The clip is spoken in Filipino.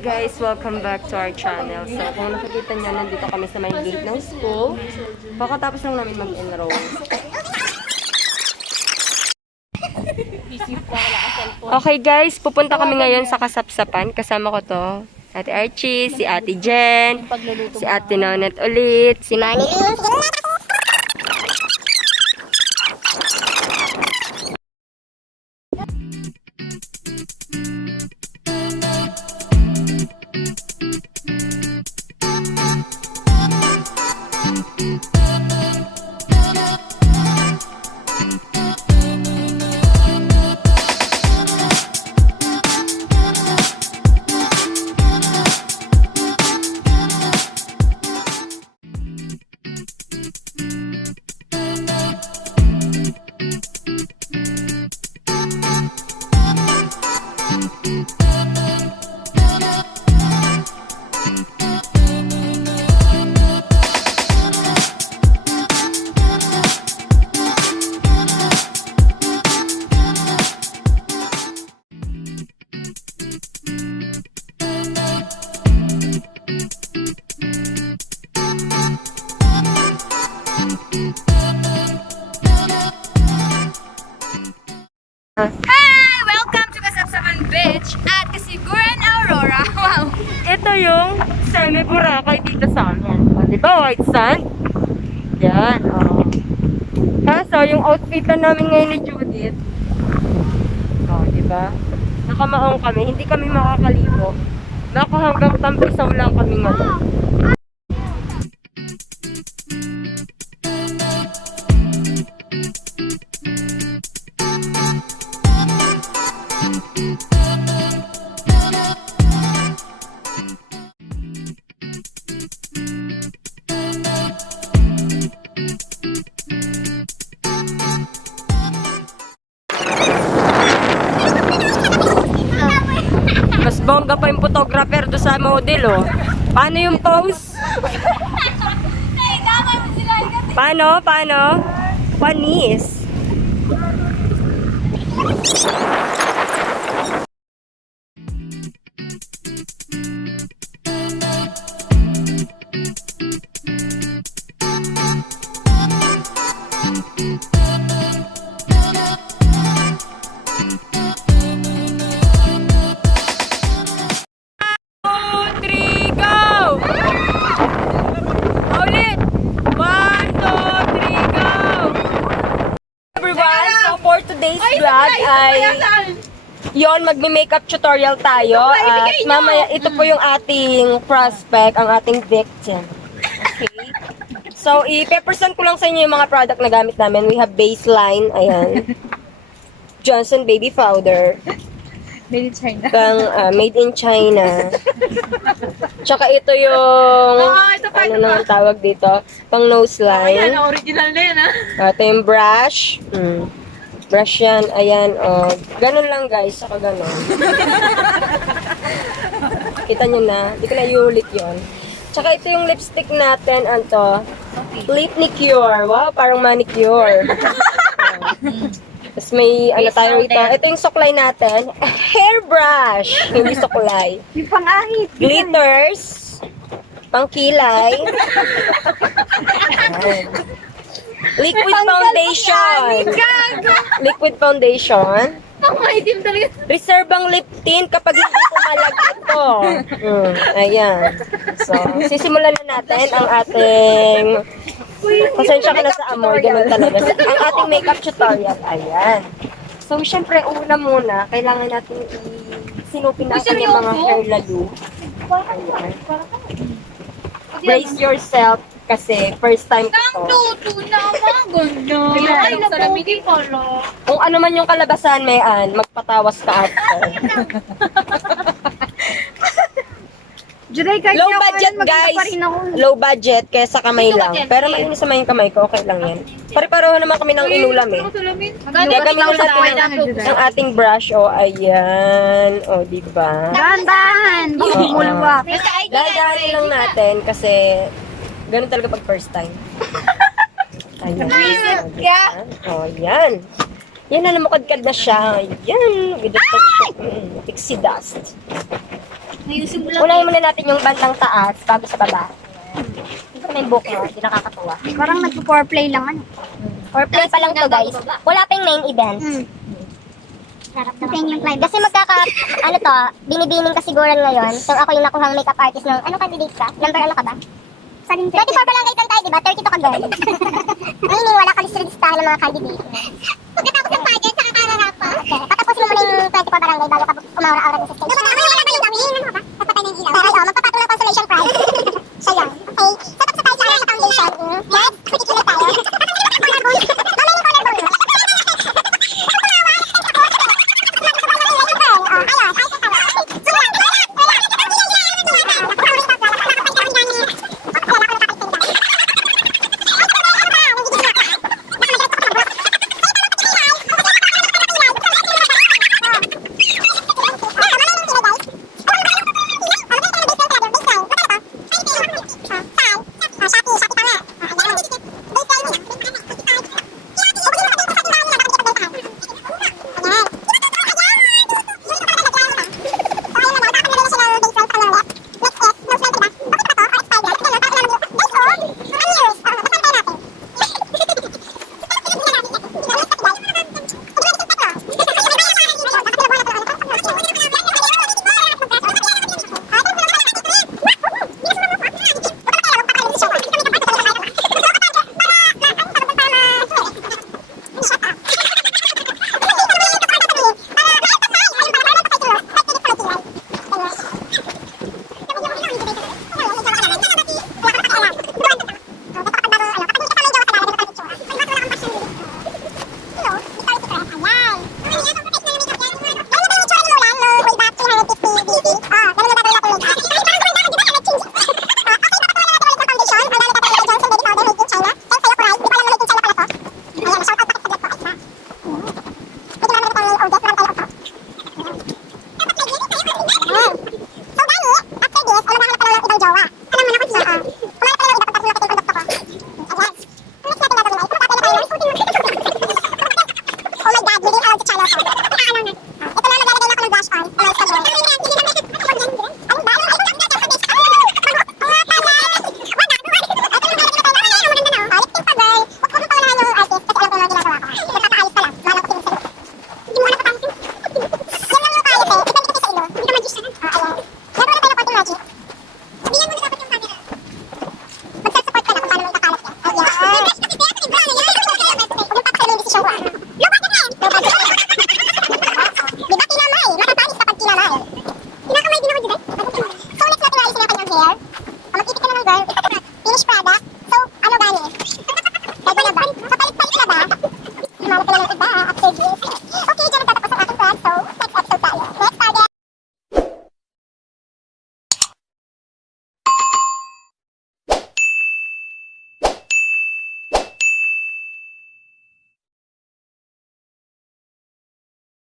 guys, welcome back to our channel. So kung nakikita nyo, nandito kami sa may gate ng school. Pakatapos lang namin mag-enroll. Okay guys, pupunta kami ngayon sa Casapsapan. Kasama ko to, Ate Archie, si Ate Jen, si Ate Nonet ulit, si Manny. Hi! Welcome to Casapsapan Beach at Kasiguran, Aurora. Wow! Ito yung semi-Boracay dito sa amin. O, diba, white sand? Yan, o. Kaso, yung outfit na namin ngayon ni Judith. O, diba? Nakamaong kami. Hindi kami makakaligo. Baka hanggang Tampisaw lang kami ngayon. Mas bongga pa yung photographer do sa model, oh. Paano yung pose? Paano? Panis. Today's vlog ay yon, magme-makeup tutorial tayo at mamaya ito po yung ating prospect, ang ating victim. Okay? So, i-present ko lang sa inyo yung mga product na gamit namin. We have baseline, ayan. Johnson baby powder. Made in China. Made in China. Tsaka ito yung ano nang tawag dito, pang nose line. Ayan, original na yan, ha? Ito yung brush. Brush yan, ayan, o. Ganun lang guys, saka ganun. Kita nyo na, hindi ko na iulit yun. Tsaka ito yung lipstick natin, anto, lip nicure. Wow, parang manicure. Tapos may, ano tayo rito, ito yung suklay natin, hairbrush, hindi suklay. Yung pang-ahit. Glitters, pangkilay. Liquid foundation. Liquid foundation. Pang-itim talaga. Reserve ang lip tint kapag hindi pumalag ito. Ayan. So, sisimulan na natin ang ating... Pasensya ka na sa amoy. Ganun talaga. Ang ating makeup tutorial. Ayan. So, syempre, una muna, kailangan natin sinupin natin yung mga hair lalo. Ayan. Brace yourself. Kasi first time ko to. Luto naman. Ganda. Ay, napugi pala. Kung ano man yung kalabasan, mayan, magpatawas ka after. Low budget guys. Low budget kaya sa kamay lang. Pero mainis naman yung kamay ko, okay lang yan. Pare-pareho naman kami ng inulam eh. Gagamitin natin ang ating brush. O, ayan. O, diba? Dahan-dahan. Bumulwak. Dahan-dahan lang natin kasi ganun talaga pag first time. Ayan. O, yan. Yan na, namukadkad na siya. Yan. With the touch of pixie dust. Unahin muna natin yung bandang taas bago sa baba. Ito na yung book mo, hindi nakakatuwa. Parang nagpo-foreplay lang ano. For play pa lang to guys. Wala pang main event. Kasi ano to, binibining kasiguran ngayon. So ako yung nakuhang makeup artist ng, ano candidate ka? Number ano ka ba? 24 barangay tayo, diba? 32 ka girl. Meaning, wala ka list-listahan ng mga candidate. Pagkatapos ng pageant, saka kararap pa. Okay, patapusin mo muna yung 24 barangay bago ka umaura-aura din sa stage. Wala kayong gawin, ano ba?